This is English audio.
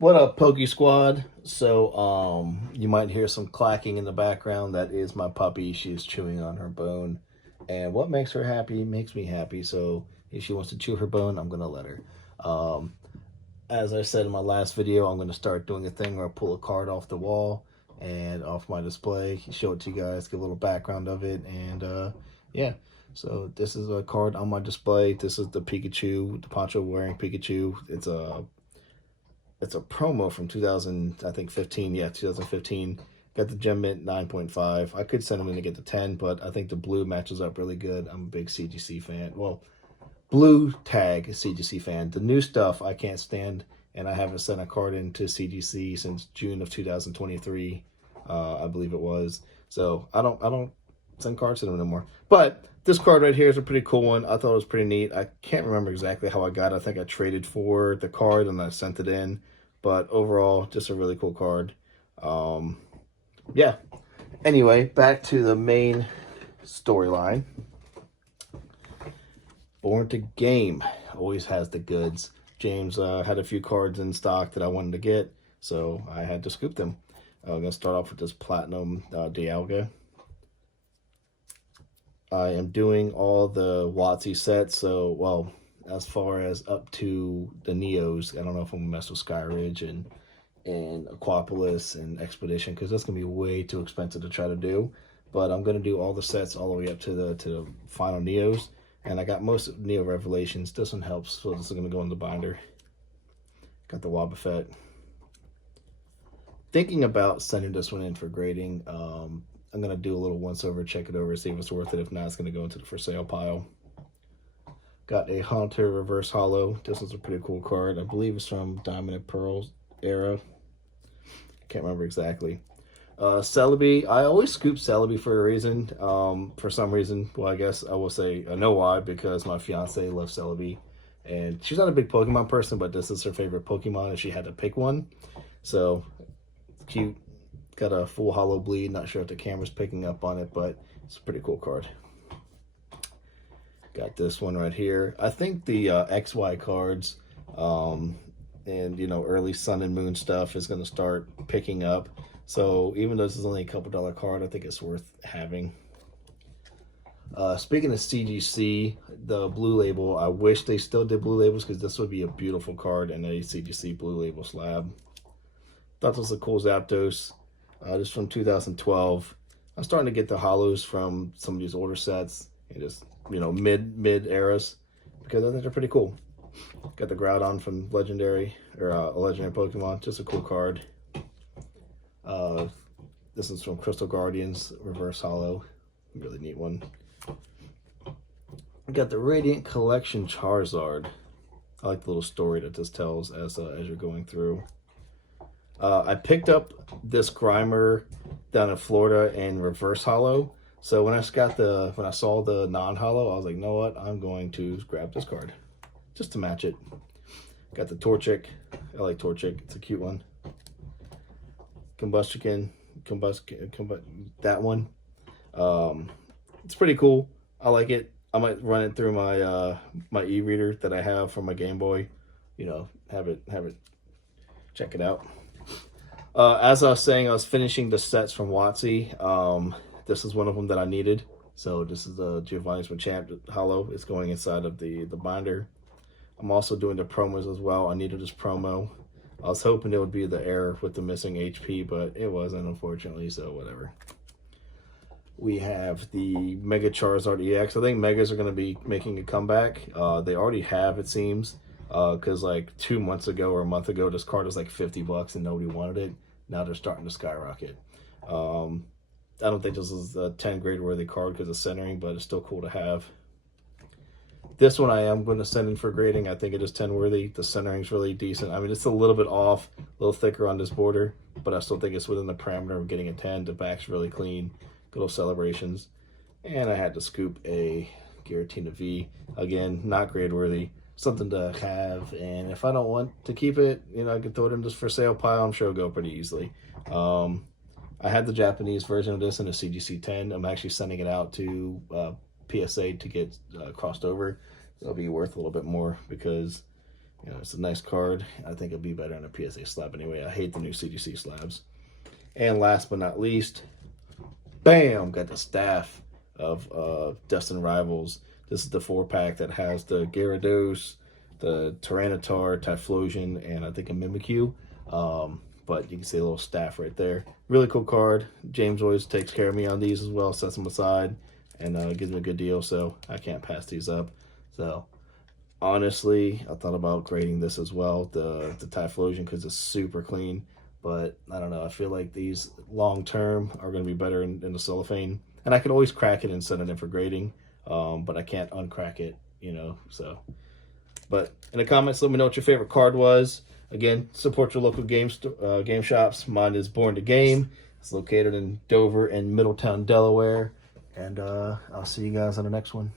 What up, Pokey Squad? So, you might hear some clacking in the background. That is my puppy. She's chewing on her bone. And what makes her happy makes me happy. So, if she wants to chew her bone, I'm going to let her. Um, as I said in my last video, I'm going to start doing a thing where I pull a card off the wall and off my display, show it to you guys, get a little background of it. And, yeah. So, this is a card on my display. This is the Pikachu, the poncho wearing Pikachu. It's a promo from 2000, I think 15. Yeah, 2015. Got the Gem Mint 9.5. I could send them in to get the 10, but I think the blue matches up really good. I'm a big CGC fan. Well, blue tag CGC fan. The new stuff I can't stand, and I haven't sent a card into CGC since June of 2023. I believe it was. So I don't send cards to them anymore. But this card right here is a pretty cool one. I thought it was pretty neat. I can't remember exactly how I got it. I think I traded for the card and I sent it in. But overall, just a really cool card. Yeah. Anyway, back to the main storyline. Born to Game always has the goods. James had a few cards in stock that I wanted to get, so I had to scoop them. I'm going to start off with this Platinum Dialga. I am doing all the WotC sets, so, well, as far as up to the Neos, I don't know if I'm going to mess with Skyridge and Aquapolis and Expedition, because that's going to be way too expensive to try to do. But I'm going to do all the sets all the way up to the final Neos. And I got most of Neo Revelations. This one helps, so this is going to go in the binder. Got the Wobbuffet. Thinking about sending this one in for grading. I'm going to do a little once-over, check it over, see if it's worth it. If not, it's going to go into the for sale pile. Got a Haunter Reverse Hollow. This is a pretty cool card. I believe it's from Diamond and Pearl era. Can't remember exactly. Celebi. I always scoop Celebi for a reason. For some reason. Well, I guess I will say I know why. Because my fiance loves Celebi. And she's not a big Pokemon person, but this is her favorite Pokemon and she had to pick one. So, it's cute. Got a full hollow bleed. Not sure if the camera's picking up on it, but it's a pretty cool card. Got this one right here. I think the XY cards and, you know, early Sun and Moon stuff is going to start picking up. So even though this is only a couple dollar card, I think it's worth having. Speaking of CGC, the blue label, I wish they still did blue labels because this would be a beautiful card in a CGC blue label slab. Thought this was a cool Zapdos. Just from 2012. I'm starting to get the hollows from some of these older sets and just, you know, mid eras because I think they're pretty cool. Got the Groudon from Legendary or a Legendary Pokemon, just a cool card. This is from Crystal Guardians Reverse Hollow, really neat one. Got the Radiant Collection Charizard. I like the little story that this tells as you're going through. I picked up this Grimer down in Florida in Reverse Hollow. So when I saw the non-hollow, I was like, you know what? I'm going to grab this card just to match it. Got the Torchic. I like Torchic. It's a cute one. Combustion, that one. It's pretty cool. I like it. I might run it through my my e-reader that I have for my Game Boy. You know, have it check it out. As I was saying, I was finishing the sets from WotC. This is one of them that I needed. So this is the Giovanni's Machamp Hollow. It's going inside of the binder. I'm also doing the promos as well. I needed this promo. I was hoping it would be the error with the missing HP, but it wasn't, unfortunately, so whatever. We have the Mega Charizard EX. I think Megas are going to be making a comeback. They already have, it seems. Because like 2 months ago or a month ago, this card was like $50 and nobody wanted it. Now they're starting to skyrocket. I don't think this is a 10 grade worthy card because of centering, but it's still cool to have. This one I am going to send in for grading. I think it is 10 worthy. The centering is really decent. I mean, it's a little bit off, a little thicker on this border, but I still think it's within the parameter of getting a 10. The back's really clean. Good old Celebrations. And I had to scoop a Giratina V. Again, not grade worthy. Something to have, and if I don't want to keep it, you know, I could throw it in just for sale pile. I'm sure it'll go pretty easily. I had the Japanese version of this in a CGC 10. I'm actually sending it out to PSA to get crossed over. It'll be worth a little bit more because You know, it's a nice card. I think it'll be better on a PSA slab anyway. I hate the new CGC slabs. And last but not least, bam, got the staff of Destined Rivals. This is the 4-pack that has the Gyarados, the Tyranitar, Typhlosion, and I think a Mimikyu. But you can see a little staff right there. Really cool card. James always takes care of me on these as well, sets them aside, and gives me a good deal, so I can't pass these up. So honestly, I thought about grading this as well, the Typhlosion, because it's super clean. But I don't know. I feel like these long term are going to be better in the cellophane, and I can always crack it and send it in for grading. But I can't uncrack it, you know. So, but in the comments, let me know what your favorite card was. Again, support your local game shops. Mine is Born to Game. It's located in Dover and Middletown, Delaware. And I'll see you guys on the next one.